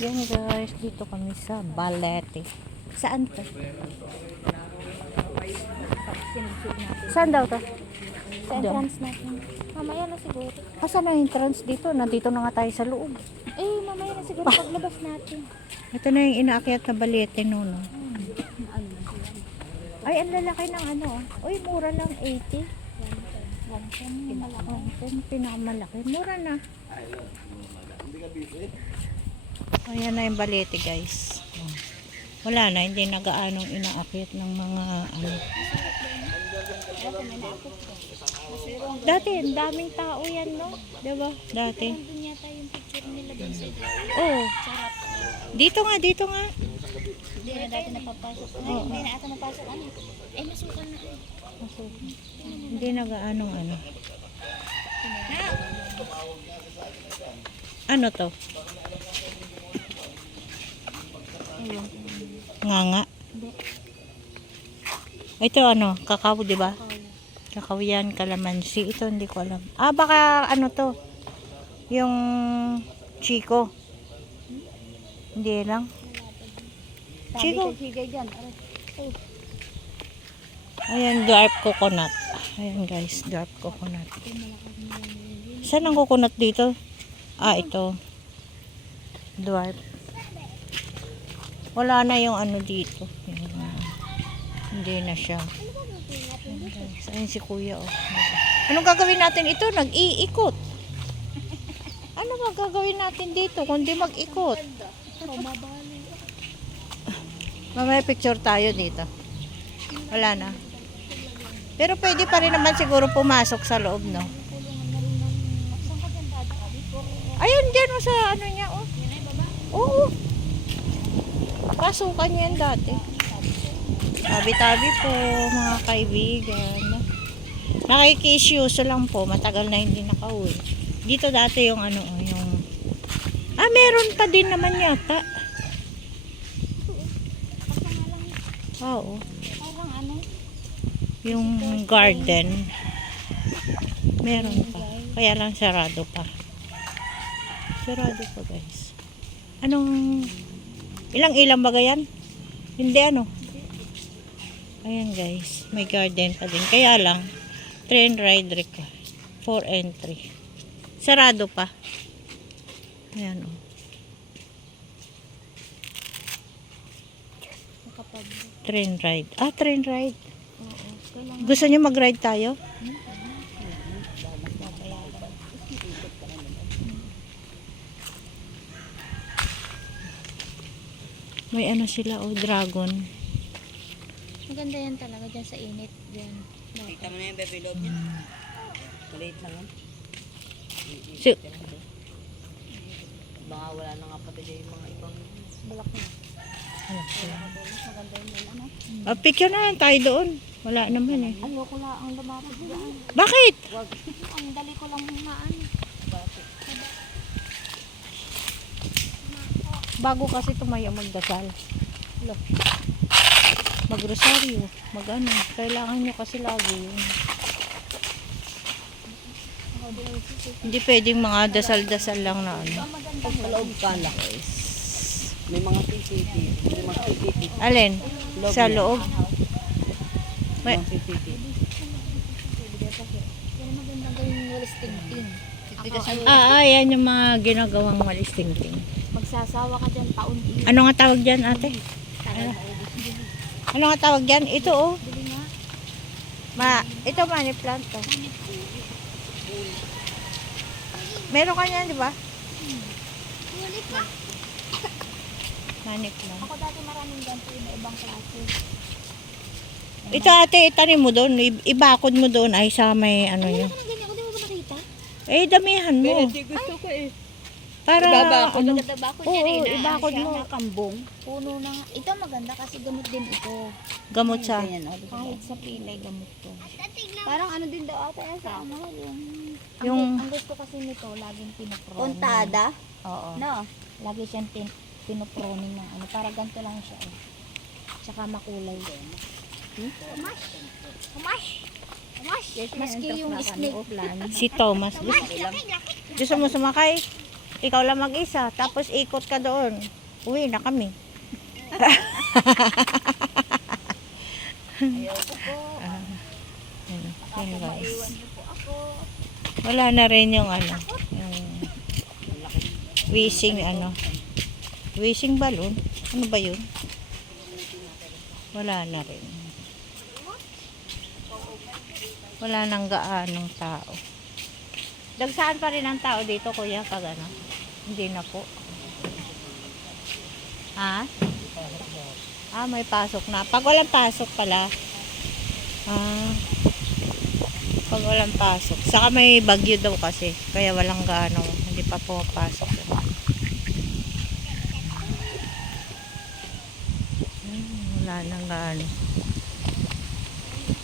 Yan guys, dito kami sa Balete. Saan to? Saan daw to? Sa entrance natin. Mamaya na siguro. Saan ang entrance dito? Nandito na nga tayo sa loob. Mamaya na siguro paglabas natin. Ito na yung inaakyat na Balete no. Ay, ang lalaki ng ano. Uy, mura lang 80. Yan, pinakamalaki. Mura na. Ayan na yung Balete guys. Wala na, hindi nagaanong inaakyat ng mga ano. Dati, ang daming tao yan, no? Diba? Dati. Nandun yata yung picture nila dun sa Oo. Dito nga. Hindi na dati napapasok. Hindi na ata napasok. Masukan na. Hindi nagaanong ano. Ano to? Nganga. Ito ano, kakao, di ba? Kakao yan, kalamansi. Ito hindi ko alam. Baka ano to? Yung Chico. Hindi lang. Chico. Ayan, dwarf coconut. Ayan guys, dwarf coconut. Saan ang coconut dito? Ito. Dwarf. Wala na yung ano dito. Hindi na siya. Ayan guys. Ayan si kuya. Oh. Anong gagawin natin ito? Nag-iikot. Ano gagawin natin dito kundi mag-ikot? Mamaya picture tayo dito. Wala na. Pero pwede pa rin naman siguro pumasok sa loob, no? Ayun, dyan sa ano niya, oh. Oo. Pasukan niya yan dati. Tabi-tabi po, mga kaibigan. Nakikisyoso lang po. Matagal na hindi nakauwi. Dito dati yung ano, yung... meron pa din naman yata. Oo. Parang ano? Yung garden. Meron pa. Kaya lang sarado pa. Sarado pa guys. Anong... Ilang ba yan? Hindi ano. Ayan guys. May garden pa din. Kaya lang. Train ride ka. 4 entry. Sarado pa. Ayan o. Train ride. Train ride. Gusto niyo mag-ride tayo? May ano sila dragon. Maganda yan talaga dyan sa init. Dyan. Kita mo na yung baby love niya. Maliit lang yan. Baka wala na nga pati yung mga ibang balak na. Maganda yun ano? Picture na lang tayo doon. Wala naman eh. Ayoko lang ang lumapit dyan. Bakit? Ang dali ko lang humaan. Bago kasi tumayo magdasal. Magrosaryo. Mag-ano. Kailangan nyo kasi lagi yun. Hindi pwedeng mga dasal-dasal lang na ano. Pag paloob ka lang. May mga CCTV. May mga CCTV. Alin? Sa loob? May mga CCTV. Yan magandang gawin walis ting-ting. Yan yung mga ginagawang malis-ting-ting. Magsasawa ka dyan taon-in. Ano nga tawag dyan, ate? Ano nga tawag dyan? Ito oh. Bili nga. Ito money plant to. Meron ka niyan, di ba? Ulit na. Money plant. Ako dati maraming ganito na ibang klase. Ito ate, itanim mo doon. Ibakod mo doon ay sa may ano Ay, nyo. wala ka na ganyan. Ako di mo ba nakita? Damihan mo. Hindi gusto ko eh. Para Ibabakod. ano. Maganda ba ako Oo, dyan eh? ibakod mo. Kambong. Puno na nga. Ito maganda kasi gamot din ito. Gamot sa. Kahit sa pilay gamot to. Parang ano din daw ata yan sa ano. Yung- Ang gusto kasi nito, laging pinoproning. Puntada? Oo. No, lagi siyang pinoproning ng ano. Para ganito lang siya eh. Tsaka makulay din. Kumash! Maski yung snake plant. Si Thomas. Gusto mo sumakay? ikaw lang mag-isa, tapos ikot ka doon. Uwi na kami. Ayaw ko po. Yun, Baka yun po guys. maiwan niyo po ako. Wala na rin yung ano, yung wishing ano. Wishing balloon. Ano ba yun? Wala na rin. Wala nang gaanong tao. Dagsaan pa rin ang tao dito, kuya, pag ano? Hindi na po. Ha? Ah, may pasok na. Pag walang pasok pala. Ah, pag walang pasok. Saka may bagyo daw kasi. Kaya walang gaano. Hindi pa pumapasok. Wala nang gaano.